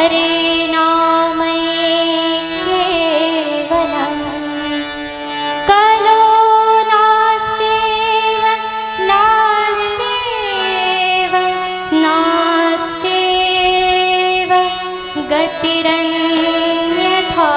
हरे नामये केवलम् कलो नास्त्येव नास्त्येव नास्त्येव गतिरन्यथा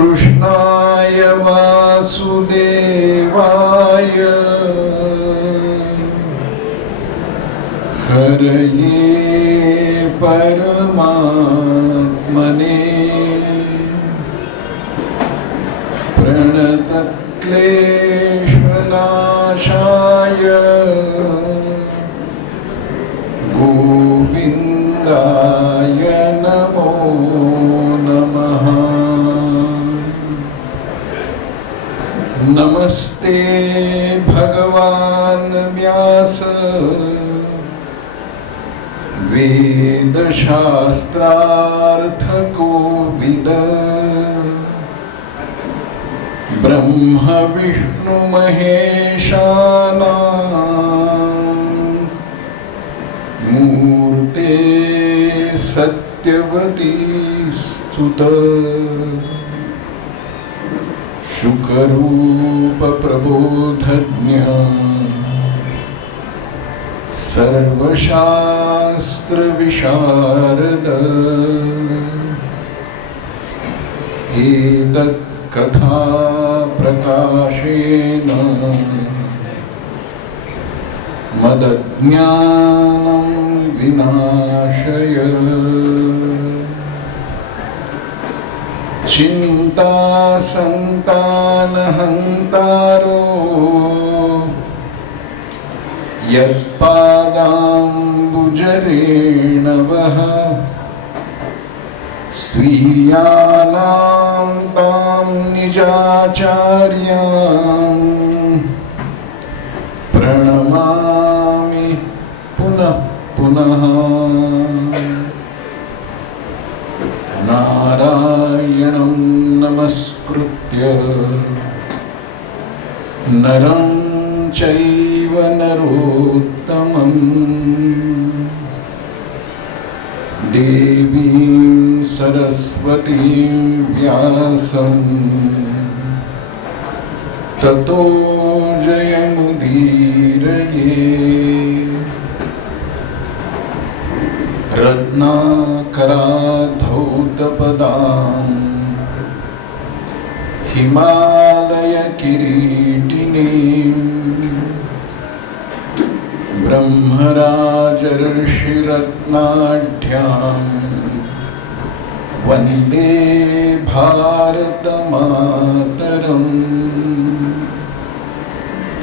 कृष्णाय वासुदेवाय हरये परमात्मने प्रणतक्लेशनाशाय गोविन्दाय नमो नमः। नमस्ते भगवान् व्यास वेदशास्त्रार्थकोविद ब्रह्म विष्णु महेशानां मूर्ते सत्यवती स्तुत शुकरूप प्रबोधज्ञ सर्वशास्त्र विशारद एतत् कथा प्रकाशेन मदज्ञानं विनाशय चिन्तासन्तानहन्तारो यत्पादाम्बुजरेणवः स्वीयानां तां निजाचार्यां प्रणमामि पुनः पुनः। नारायणं नमस्कृत्य नरं चैव नरोत्तमं देवीं सरस्वतीं व्यासं ततो जयमुदीरये। रत्नाकराधौतपदां हिमालयकिरीटिनीं ब्रह्मराजर्षिरत्नाढ्यां वन्दे भारतमातरम्।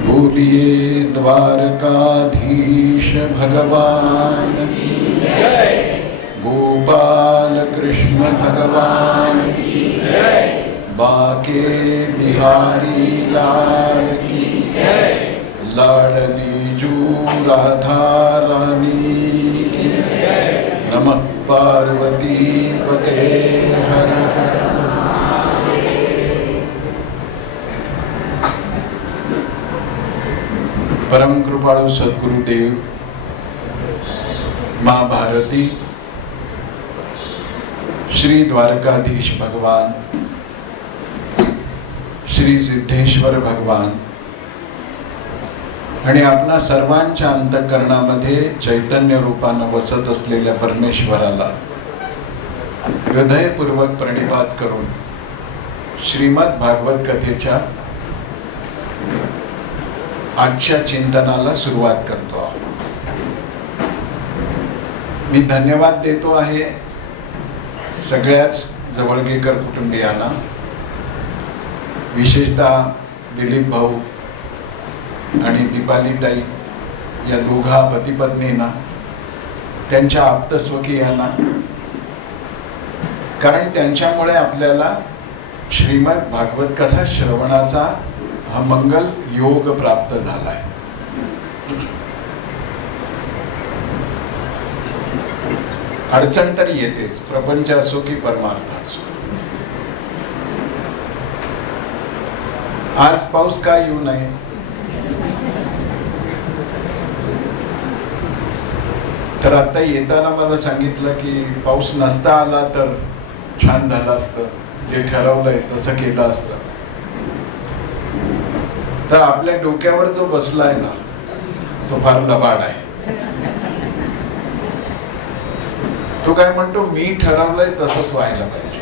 बोलिए द्वारकाधीश भगवान की जय, गोपाल कृष्ण भगवान की जय, बाके बिहारी लाल की जय, लाडली जू राधा रानी की जय। नमः पार्वती पते हर हर। परम कृपाळू सद्गुरुदेव, माँ भारती, श्री द्वारकाधीश भगवान, श्री सिद्धेश्वर भगवान आणि आपणा सर्वांच्या अंतःकरणामध्ये चैतन्य रूपानं वसत असलेल्या परमेश्वराला हृदयपूर्वक प्रणिपात करून श्रीमद भागवत कथेच्या आजच्या चिंतनाला सुरुवात करतो आहोत। मी धन्यवाद देतो आहे सगळ्याच जवळगेकर कुटुंबियांना, विशेषतः दिलीप भाऊ आणि दीपालीताई या दोघा पती पत्नींना, त्यांच्या आप्तस्वकीयांना, कारण त्यांच्यामुळे आपल्याला श्रीमद भागवत कथा श्रवणाचा हा मंगल योग प्राप्त झालाय। अडचण तर येतेच, प्रपंच असो की परमार्थ असो। आज पाऊस का येऊ नये? तर आता येताना मला सांगितलं की पाऊस नसता आला तर छान झालं असतं, जे ठरवलंय तसं केलं असतं। तर आपल्या डोक्यावर जो बसलाय ना तो फार लबाड आहे। तो काय म्हणतो, मी ठरवलंय तसंच व्हायला पाहिजे।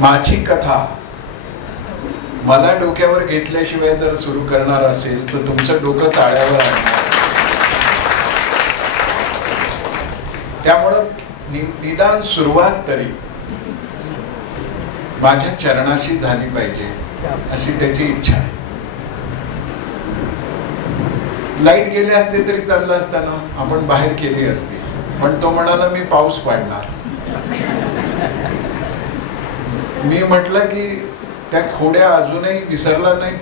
माझी कथा मला डोक्यावर घेतल्याशिवाय जर सुरू करणार असेल तर तुमचं डोकं ताळ्यावर आणणार। त्यामुळं निदान सुरुवात तरी माझ्या चरणाशी झाली पाहिजे अशी त्याची इच्छा आहे। लाईट गेले असते तरी चाललं असताना आपण बाहेर केली असती, पण तो म्हणाला मी पाऊस पाडणार। मी म्हटलं की त्या खोड्या अजूनही विसरला नाही।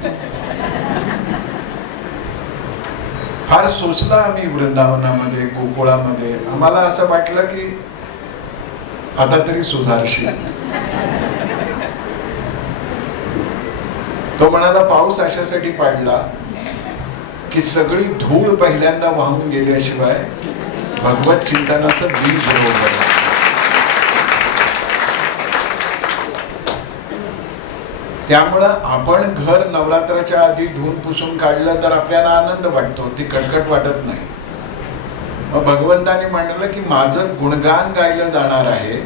फार सोचला आम्ही वृंदावनामध्ये, गोकुळामध्ये। आम्हाला असं वाटलं की आता तरी सुधारशील। तो म्हणाला पाऊस अशासाठी पाडला की सगळी धूळ पहिल्यांदा वाहून गेल्याशिवाय भगवत चिंतनाचं बीज बरोबर। त्यामुळं आपण घर नवरात्राच्या आधी धुवून पुसून काढलं तर आपल्याला आनंद वाटतो, ती कटकट वाटत नाही। मग भगवंताने म्हटलं की माझं गुणगान गायलं जाणार आहे,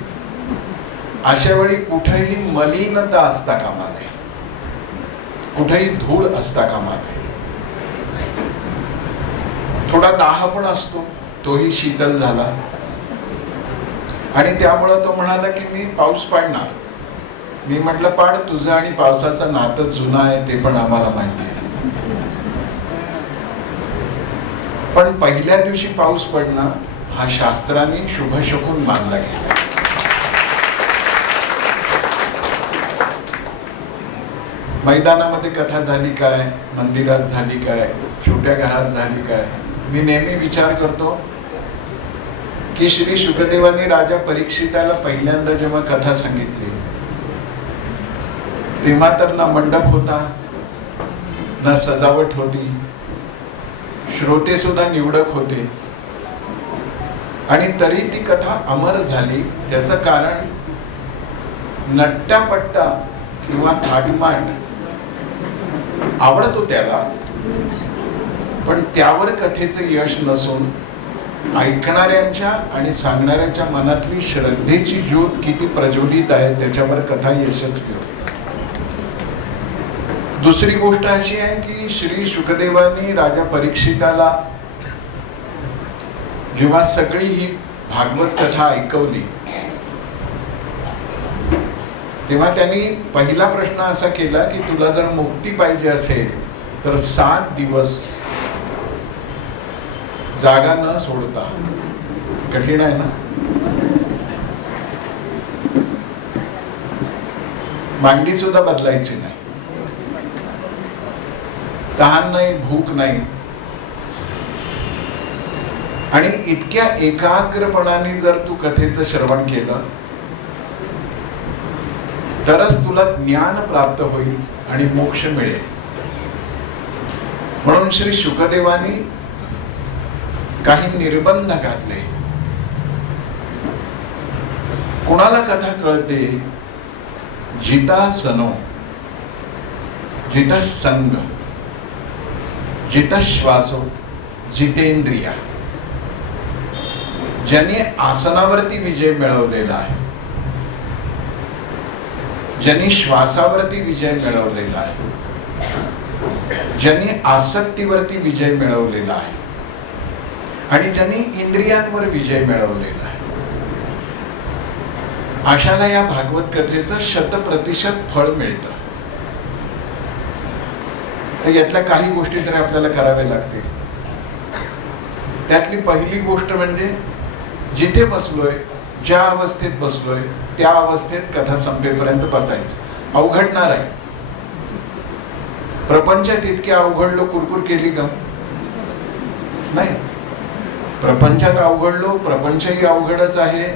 अशा वेळी कुठेही मलिनता असता कामा नये, कुठेही धूळ असता कामा नये। थोडा दाह पण असतो, तोही शीतल झाला. आणि त्यामुळं तो म्हणाला की मी पाऊस पाडणार. मी म्हटलं पाड, तुझं आणि पावसाचं नातं जुनं आहे ते पण आम्हाला माहिती आहे. पण पहिल्या दिवशी पाऊस पडणं हा शास्त्रांनी शुभ शकून मानला गेला. मैदानामध्ये कथा झाली काय, मंदिरात झाली काय, छोट्या घरात झाली काय, मी नेहमी विचार करतो की श्री शुकदेवांनी राजा परीक्षिताला पहिल्यांदा जेव्हा कथा सांगितली तेव्हा तर ना मंडप होता, ना सजावट होती, श्रोते सुद्धा निवडक होते, आणि तरी ती कथा अमर झाली. त्याचं कारण नट्टापट्टा किंवा थाटमाट आवडतो त्याला, पण त्यावर कथेचं यश नसून ऐकणाऱ्यांच्या आणि सांगणाऱ्यांच्या मनातली श्रद्धेची ज्योत किती प्रज्वलित आहे त्याच्यावर कथा यशस्वी होते. दुसरी गोष्ट अशी आहे की श्री शुकदेवांनी राजा परीक्षिताला जेव्हा सगळी ही भागवत कथा ऐकवली तेव्हा त्यांनी पहिला प्रश्न असा केला की तुला जर मुक्ती पाहिजे असेल तर 7 दिवस जागा न सोडता. कठीण आहे ना. मांडी सुद्धा बदलायची नाही, तहान नाही, भूक नाही, आणि इतक्या एकाग्रपणाने जर तू कथेचं श्रवण केलं तरच तुला ज्ञान प्राप्त होईल आणि मोक्ष मिळेल. म्हणून श्री शुकदेवानी काही निर्बंध घातले. कुणाला कथा कळते? जिता सनो, जिता संग, जिता श्वासो, जितेंद्रिया. ज्याने आसनावरती विजय मिळवलेला आहे, ज्यांनी श्वासावरती विजय मिळवलेला आहे, ज्यांनी आसक्तीवरती विजय मिळवलेला आहे, आणि ज्यांनी इंद्रियांवर विजय मिळवलेला आहे, अशाला या भागवत कथेचं 100% फळ मिळतं. तर यातल्या काही गोष्टी तर आपल्याला कराव्या लागतील. त्यातली पहिली गोष्ट म्हणजे जिथे बसलोय, ज्या अवस्थेत बसलोय त्या अवस्थेत कथा संपेपर्यंत बसायचं. अवघडणार आहे. प्रपंचात इतके अवघडलो, कुरकुर केली का? नाही. प्रपंचात अवघडलो, प्रपंचही अवघडच आहे,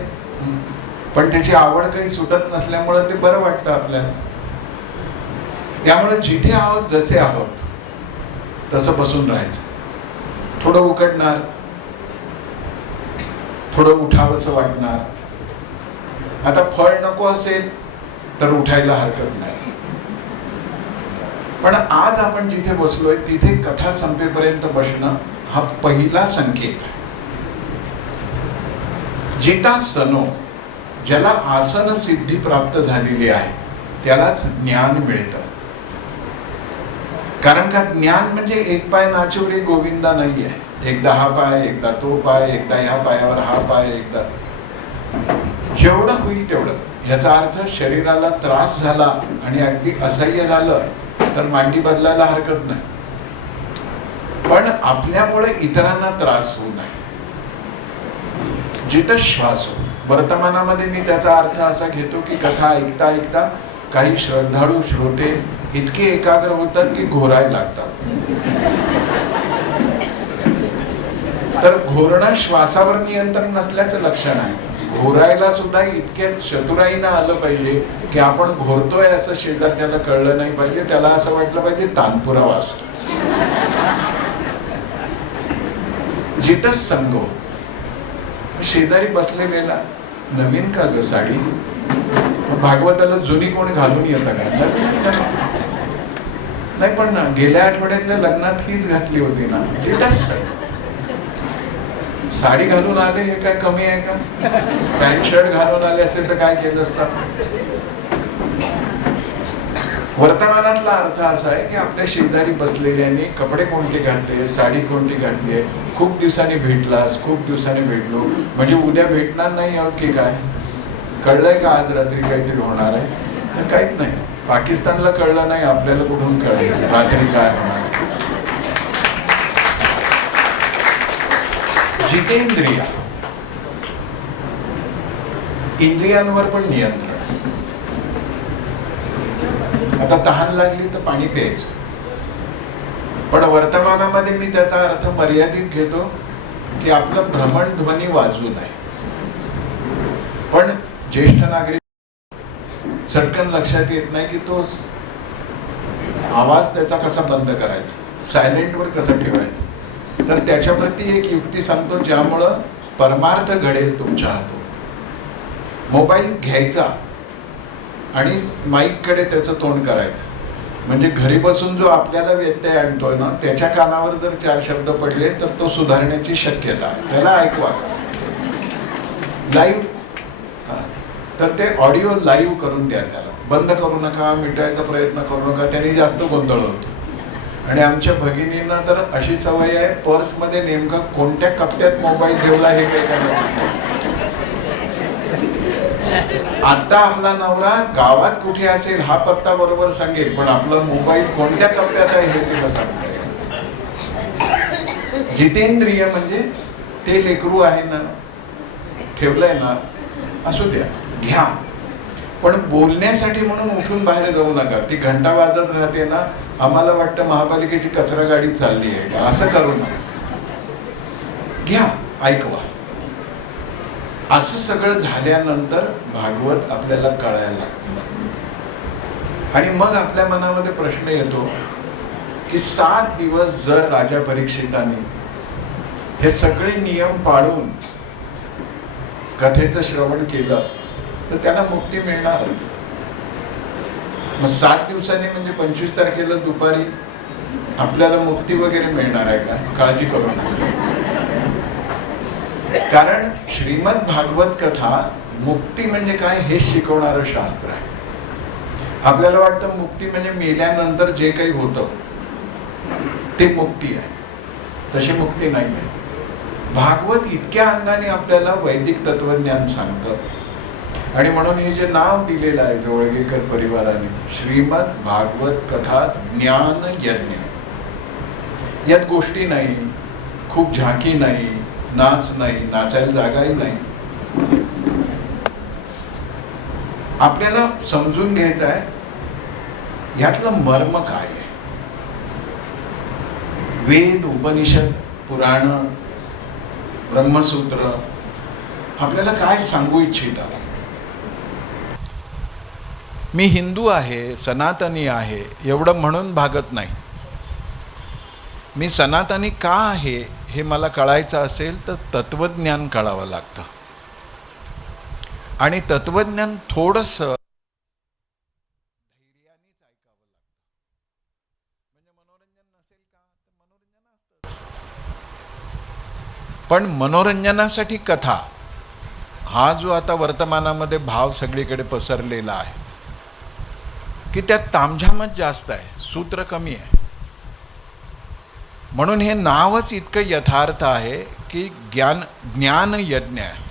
पण त्याची आवड काही सुटत नसल्यामुळे ते बरं वाटतं आपल्याला. त्यामुळे जिथे आहोत, जसे आहोत तसं बसून राहायचं. थोडं उकडणार, थोडं उठावंसं वाटणार. आता फळ नको असेल तर उठायला हरकत नाही, पण आज आपण जिथे बसलोय तिथे कथा संपेपर्यंत बसणं हा पहिला संकेत आहे. जिता सनो, ज्याला आसन सिद्धी प्राप्त झालेली आहे त्यालाच ज्ञान मिळतं. कारण का ज्ञान म्हणजे एक पाय नाचवरे गोविंदा नाही आहे. एकदा हा पाय, एकदा तो पाय, एकदा ह्या पायावर हा पाय, एकदा जेवढं होईल तेवढं. याचा अर्थ शरीराला त्रास झाला आणि अगदी असह्य झालं तर मांडी बदलायला हरकत नाही, पण आपल्यामुळे इतरांना त्रास होऊ नये. जिथं श्वास हो. वर्तमानामध्ये मी त्याचा अर्थ असा घेतो की कथा ऐकता ऐकता काही श्रद्धाळू श्रोते इतके एकाग्र होतात की घोरायला लागतात. तर घोरणं श्वासावर नियंत्रण नसल्याचं लक्षण आहे. घोरायला सुद्धा इतक्या चतुराईनं आलं पाहिजे की आपण घोरतोय असं शेजारच्याला कळलं नाही पाहिजे. त्याला असं वाटलं पाहिजे तानपुरा वाचतोय. जिथं संगो, शेजारी बसलेला नवीन का ग साडी? भागवताला जुनी कोणी घालून येतं का? नवीन नाही, पण ना गेल्या आठवड्यातल्या लग्नात हीच घातली होती ना. जिथं साडी घालून आले हे काय कमी आहे का? पॅन्ट शर्ट घालून आले असते तर काय केलं असतं? वर्तमानातला अर्थ असा आहे की आपल्या शेजारी बसलेल्याने कपडे कोणते घातले, साडी कोणती घातली आहे, खूप दिवसांनी भेटलास, खूप दिवसांनी भेटलो म्हणजे उद्या भेटणार नाही आहोत की काय? कळलंय का आज रात्री काहीतरी होणार आहे? तर काहीच नाही. पाकिस्तानला कळलं नाही, आपल्याला कुठून कळेल रात्री काय होणार. जितेंद्रिय, इंद्रियांवर पण नियंत्रण. आता तहान लागली तर पाणी प्यायचं, पण वर्तमानामध्ये मी त्याचा अर्थ मर्यादित घेतो की आपलं भ्रमणध्वनी वाजू नये. पण ज्येष्ठ नागरिक चटकन लक्षात येत नाही की तो आवाज त्याचा कसा बंद करायचा, सायलेंटवर कसं ठेवायचं. तर त्याच्याप्रती एक युक्ती सांगतो ज्यामुळं परमार्थ घडेल तुमच्या हातून. मोबाईल घ्यायचा आणि माईककडे त्याचं तोंड करायचं, म्हणजे घरी बसून जो आपल्याला व्यत्यय आणतोय ना त्याच्या कानावर जर 4 शब्द पडले तर तो सुधारण्याची शक्यता आहे. त्याला ऐकवा का लाईव्ह, तर ते ऑडिओ लाईव्ह करून द्या. त्याला बंद करू नका, मिटायचा प्रयत्न करू नका, त्याने जास्त गोंधळ होतो. आणि आमच्या भगिनींना तर अशी सवय आहे, पर्समध्ये नेमका कोणत्या कप्प्यात मोबाईल ठेवला हे काही त्यांना. आता आपला नवरा गावात कुठे असेल हा पत्ता बरोबर सांगेल, पण आपला मोबाईल कोणत्या कप्प्यात आहे हे तिला सांगता येईल. जितेंद्रिय म्हणजे ते लेकरू आहे ना, ठेवलंय ना, असू द्या, घ्या, पण बोलण्यासाठी म्हणून उठून बाहेर जाऊ नका. ती घंटा वाजत राहते ना, आम्हाला वाटतं महापालिकेची कचरा गाडी चालली आहे का, असं करू नका. घ्या, ऐकवा. असं सगळं झाल्यानंतर भागवत आपल्याला कळायला लागतं. आणि मग आपल्या मनामध्ये प्रश्न येतो की 7 दिवस जर राजा परीक्षितांनी हे सगळे नियम पाळून कथेचं श्रवण केलं तर त्याला मुक्ती मिळणार. मग 7 दिवसांनी म्हणजे 25 तारखेला दुपारी आपल्याला मुक्ती वगैरे मिळणार आहे का? काळजी करू नका. कारण श्रीमद भागवत कथा मुक्ती म्हणजे काय हे शिकवणारं शास्त्र आहे. आपल्याला वाटतं मुक्ती म्हणजे मेल्यानंतर जे काही होतं ते मुक्ती आहे. तशी मुक्ती नाही आहे. भागवत इतक्या अंगाने आपल्याला वैदिक तत्वज्ञान सांगतं. आणि म्हणून हे जे नाव दिलेलं आहे जवळगेकर परिवाराने, श्रीमद भागवत कथा ज्ञान यज्ञ. यात गोष्टी नाही, खूप झाकी नाही, नाच नाही, नाचायला जागाही नाही. आपल्याला समजून घ्यायचं आहे यातलं मर्म काय आहे. वेद, उपनिषद, पुराण, ब्रह्मसूत्र आपल्याला काय सांगू इच्छितात. मी हिंदू आहे, सनातनी आहे एवढं म्हणून भागत नाही. मी सनातनी का आहे हे मला कळायचं असेल तर तत्वज्ञान कळावं लागतं. आणि तत्वज्ञान थोडंसं धैर्यानेच ऐकावं लागतं. म्हणजे मनोरंजन नसेल का तर मनोरंजन असतंच, पण मनोरंजनासाठी कथा हा जो आता वर्तमानामध्ये भाव सगळीकडे पसरलेला आहे की त्यात तामझामच जास्त आहे, सूत्र कमी आहे. म्हणून हे नावच इतकं यथार्थ आहे की ज्ञान यज्ञ आहे.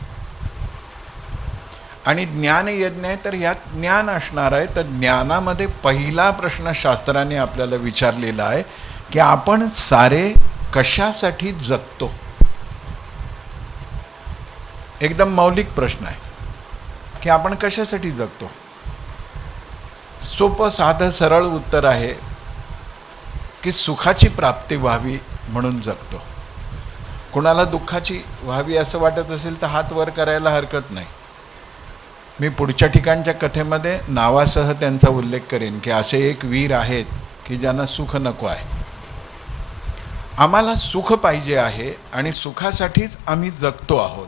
आणि ज्ञान यज्ञ आहे तर यात ज्ञान असणार आहे. तर ज्ञानामध्ये पहिला प्रश्न शास्त्राने आपल्याला विचारलेला आहे की आपण सारे कशासाठी जगतो. एकदम मौलिक प्रश्न आहे की आपण कशासाठी जगतो. सोपं साधं सरळ उत्तर आहे की सुखाची प्राप्ती व्हावी म्हणून जगतो. कुणाला दुःखाची व्हावी असं वाटत असेल तर हात वर करायला हरकत नाही. मी पुढच्या ठिकाणच्या कथेमध्ये नावासह त्यांचा उल्लेख करेन की असे एक वीर आहेत की ज्यांना सुख नको आहे. आम्हाला सुख पाहिजे आहे आणि सुखासाठीच आम्ही जगतो आहोत.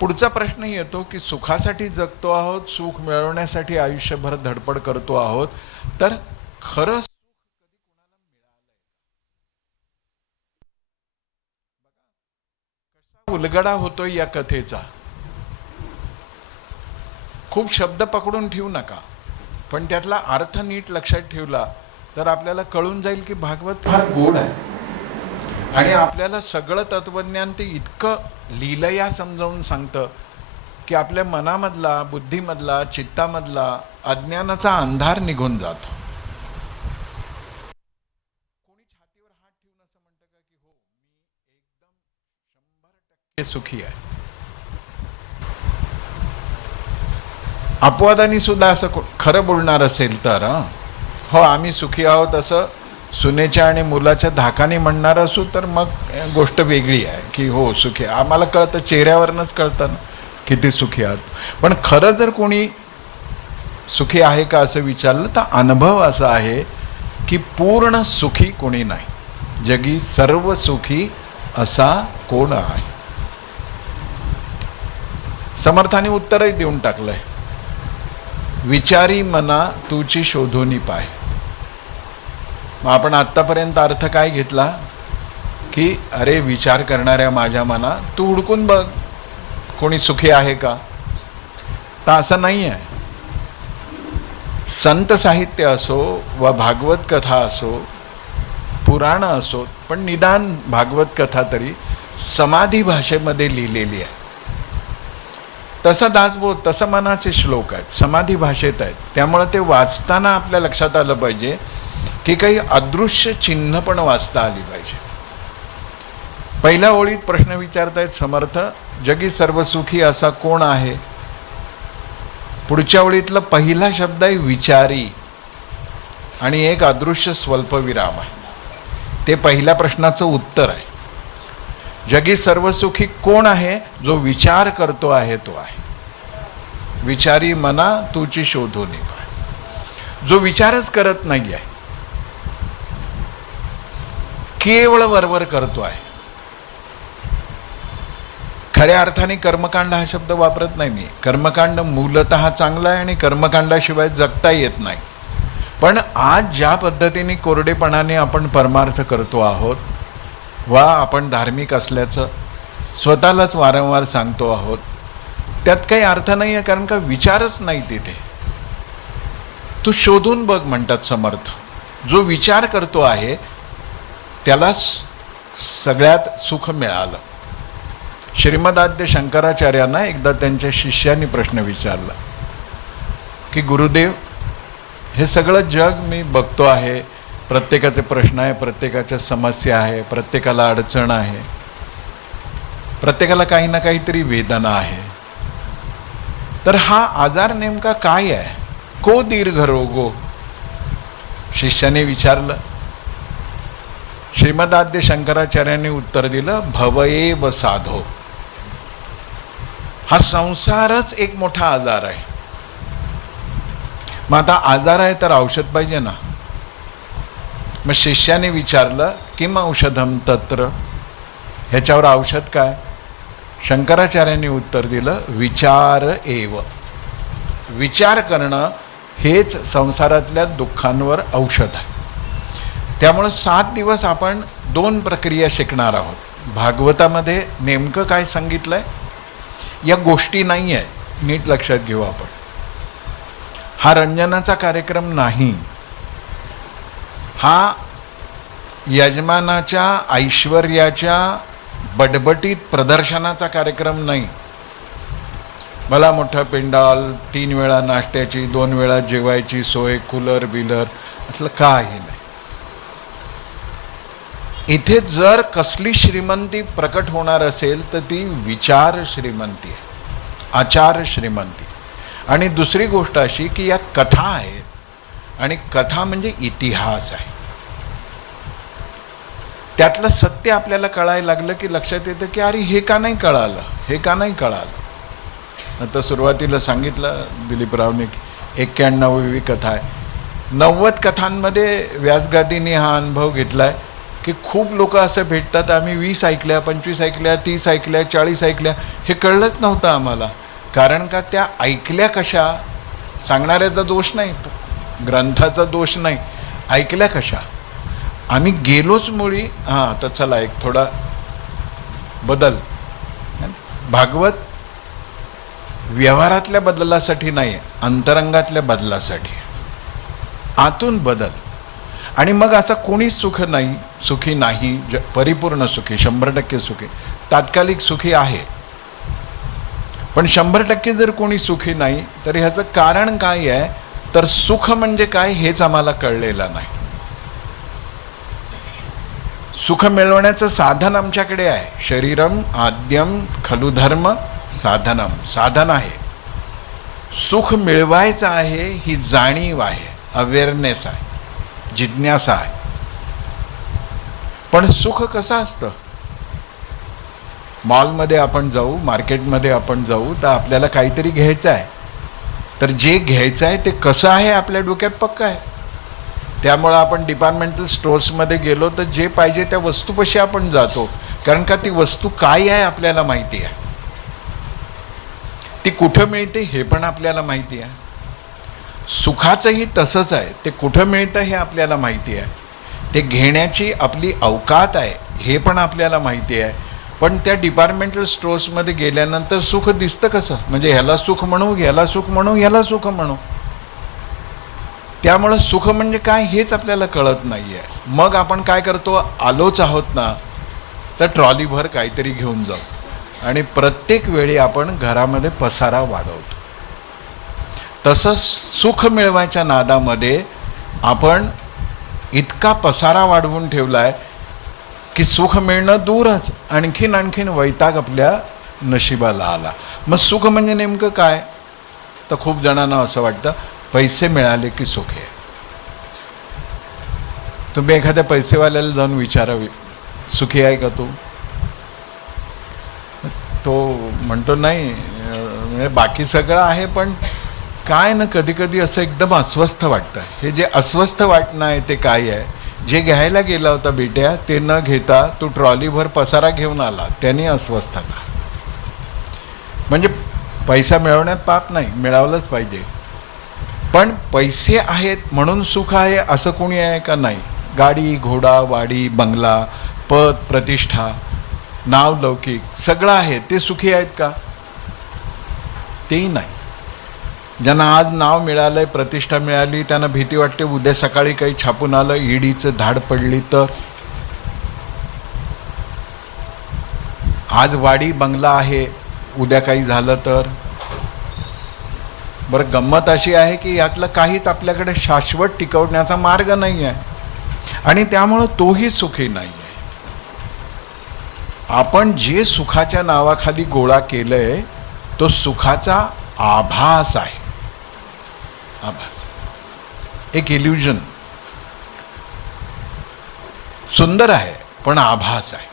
पुढचा प्रश्न येतो की सुखासाठी जगतो आहोत, सुख मिळवण्यासाठी आयुष्यभर धडपड करतो आहोत, तर खरं उलगडा होतोय या कथेचा. खूप शब्द पकडून ठेवू नका, पण त्यातला अर्थ नीट लक्षात ठेवला तर आपल्याला कळून जाईल की भागवत फार गोड आहे. आणि आपल्याला सगळं तत्वज्ञान ते इतकं लीलया समजावून सांगतं की आपल्या मनामधला, बुद्धीमधला, चित्तामधला अज्ञानाचा अंधार निघून जातो. कोणी छातीवर हात ठेवून असं म्हणतं का की हो मी एकदम 100% सुखी आहे? अपवादानी सुद्धा असं खरं बोलणार असेल तर हो आम्ही सुखी आहोत असं सुनेच्या आणि मुलाच्या धाकाने म्हणणार असू तर मग गोष्ट वेगळी आहे की हो सुखी, आम्हाला कळतं, चेहऱ्यावरनंच कळतं ना किती सुखी आहात. पण खरं जर कोणी सुखी आहे का असं विचारलं तर अनुभव असा आहे की पूर्ण सुखी कोणी नाही. जगी सर्व सुखी असा कोण आहे? समर्थाने उत्तरही देऊन टाकलंय, विचारी मना तुची शोधूनी पाय. मग आपण आत्तापर्यंत अर्थ काय घेतला की अरे विचार करणाऱ्या माझ्या मना तू हुडकून बघ कोणी सुखी आहे का? तर असं नाही आहे. संत साहित्य असो वा भागवत कथा असो, पुराण असो, पण निदान भागवत कथा तरी समाधी भाषेमध्ये लिहिलेली आहे. तसं दासबोध, तसं मनाचे श्लोक आहेत, समाधी भाषेत आहेत. त्यामुळे ते वाचताना आपल्या लक्षात आलं पाहिजे की काही अदृश्य चिन्ह पण वाचता आली पाहिजे. पहिल्या ओळीत प्रश्न विचारतायत समर्थ, जगी सर्व सुखी असा कोण आहे? पुढच्या ओळीतला पहिला शब्द आहे विचारी आणि एक अदृश्य स्वल्पविराम आहे. ते पहिल्या प्रश्नाचं उत्तर आहे. जगी सर्व सुखी कोण आहे? जो विचार करतो आहे तो आहे. विचारी मना तुची शोधून पाय. जो विचारच करत नाही आहे, केवळ वरवर करतो आहे. खऱ्या अर्थाने कर्मकांड हा शब्द वापरत नाही मी. कर्मकांड मूलतः चांगला आहे आणि कर्मकांडाशिवाय जगता येत नाही. पण आज ज्या पद्धतीने कोरडेपणाने आपण परमार्थ करतो आहोत वा आपण धार्मिक असल्याचं स्वतःलाच वारंवार सांगतो आहोत, त्यात काही अर्थ नाही आहे, कारण का विचारच नाही तिथे. तू शोधून बघ म्हणतात समर्थ. जो विचार करतो आहे त्याला सगळ्यात सुख मिळालं. श्रीमदाद्य शंकराचार्यांना एकदा त्यांच्या शिष्याने प्रश्न विचारला की गुरुदेव, हे सगळं जग मी बघतो आहे, प्रत्येकाचे प्रश्न आहे, प्रत्येकाच्या समस्या आहे, प्रत्येकाला अडचण आहे, प्रत्येकाला काही ना काहीतरी वेदना आहे, तर हा आजार नेमका काय आहे? को दीर्घ रोगो? शिष्याने विचारलं. श्रीमदाद्य शंकराचार्यांनी उत्तर दिलं, भवएव साधो. हा संसारच एक मोठा आजार आहे. मग आता आजार आहे तर औषध पाहिजे ना. मग शिष्याने विचारलं, किम औषधम तत्र? ह्याच्यावर औषध काय? शंकराचार्यांनी उत्तर दिलं, विचार एव. विचार करणं हेच संसारातल्या दुःखांवर औषध आहे. त्यामुळं 7 दिवस आपण 2 प्रक्रिया शिकणार आहोत. भागवतामध्ये नेमकं काय सांगितलं आहे या गोष्टी नाही आहे, नीट लक्षात घेऊ आपण. हा रंजनाचा कार्यक्रम नाही. हा यजमानाच्या ऐश्वर्याच्या बटबटीत प्रदर्शनाचा कार्यक्रम नाही. भला मोठा पेंडाल, 3 वेळा नाश्त्याची, 2 वेळा जेवायची सोय, कूलर बिलर असलं काही नाही. इथे जर कसली श्रीमंती प्रकट होणार असेल तर ती विचार श्रीमंती आहे, आचार श्रीमंती. आणि दुसरी गोष्ट अशी की या कथा आहेत आणि कथा म्हणजे इतिहास आहे. त्यातलं सत्य आपल्याला कळायला लागलं की लक्षात येतं की अरे हे का नाही कळालं, हे का नाही कळालं. आता सुरुवातीला सांगितलं दिलीपरावने 91वी कथा आहे. 90 कथांमध्ये व्यासगादींनी हा अनुभव घेतला आहे की खूप लोक असं भेटतात, आम्ही 20 ऐकल्या, 25 ऐकल्या, 30 ऐकल्या, 40 ऐकल्या, हे कळलंच नव्हतं आम्हाला. कारण का त्या ऐकल्या कशा? सांगणाऱ्याचा दोष नाही, ग्रंथाचा दोष नाही, ऐकल्या कशा? आम्ही गेलोच मुळी. हां, तर चला एक थोडा बदल. भागवत व्यवहारातल्या बदलासाठी नाही, अंतरंगातल्या बदलासाठी. आतून बदल. आणि मग असा कोणीच सुखी नाही परिपूर्ण सुखी, 100% सुखी. तात्कालिक सुखी आहे, पण 100% जर कोणी सुखी नाही तर ह्याचं कारण काय आहे, तर सुख म्हणजे काय हेच आम्हाला कळलेलं नाही. सुख मिळवण्याचं साधन आमच्याकडे आहे. शरीरम आद्यम खलु धर्म साधनम. साधन आहे. सुख मिळवायचं आहे ही जाणीव आहे, अवेअरनेस आहे, जिज्ञासा आहे. पण सुख कसं असतं? मॉलमध्ये आपण जाऊ, मार्केटमध्ये आपण जाऊ, तर आपल्याला काहीतरी घ्यायचं आहे. तर जे घ्यायचं आहे ते कसं आहे आपल्या डोक्यात पक्का आहे. त्यामुळं आपण डिपार्टमेंटल स्टोर्समध्ये गेलो तर जे पाहिजे त्या वस्तूपाशी आपण जातो, कारण का ती वस्तू काय आहे आपल्याला माहिती आहे. ती कुठं मिळते हे पण आपल्याला माहिती आहे. सुखाचंही तसंच आहे. ते कुठं मिळतं हे आपल्याला माहिती आहे. ते घेण्याची आपली अवकात आहे हे पण आपल्याला माहिती आहे. पण त्या डिपार्टमेंटल स्टोर्समध्ये गेल्यानंतर सुख दिसतं कसं? म्हणजे ह्याला सुख म्हणू, ह्याला सुख म्हणू, ह्याला सुख म्हणू. त्यामुळं सुख म्हणजे काय हेच आपल्याला कळत नाही आहे. मग आपण काय करतो, आलोच आहोत ना तर ट्रॉलीभर काहीतरी घेऊन जाऊ आणि प्रत्येक वेळी आपण घरामध्ये पसारा वाढवतो. तसं सुख मिळवायच्या नादामध्ये आपण इतका पसारा वाढवून ठेवला आहे की सुख मिळणं दूरच, आणखीन वैताग आपल्या नशिबाला आला. मग सुख म्हणजे नेमकं काय? तर खूप जणांना असं वाटतं पैसे मिळाले की सुख आहे. तुम्ही एखाद्या पैसेवाल्याला जाऊन विचारावे, सुखी आहे का तू? तो म्हणतो नाही, म्हणजे बाकी सगळं आहे पण काय ना कधी कधी असं एकदम अस्वस्थ वाटतं. हे जे अस्वस्थ वाटणं आहे ते काय आहे? जे घ्यायला गेला होता बेट्या ते न घेता तू ट्रॉलीभर पसारा घेऊन आला, त्याने अस्वस्थता. म्हणजे पैसा मिळवण्यात पाप नाही, मिळवलंच पाहिजे. पण पैसे आहेत म्हणून सुख आहे असं कोणी आहे का? नाही. गाडी घोडा वाडी बंगला पद प्रतिष्ठा नाव लौकिक सगळं आहे, ते सुखी आहेत का? तेही नाही. ज्यांना आज नाव मिळालंय, प्रतिष्ठा मिळाली, त्यांना भीती वाटते उद्या सकाळी काही छापून आलं, ईडीचं धाड पडली तर. आज वाडी बंगला आहे, उद्या काही झालं तर. बरं, गंमत अशी आहे की यातलं काहीच आपल्याकडे शाश्वत टिकवण्याचा मार्ग नाही आहे आणि त्यामुळं तोही सुखी नाही आहे. आपण जे सुखाच्या नावाखाली गोळा केलंय तो सुखाचा आभास आहे. आभास, एक इल्युजन. सुंदर आहे पण आभास आहे.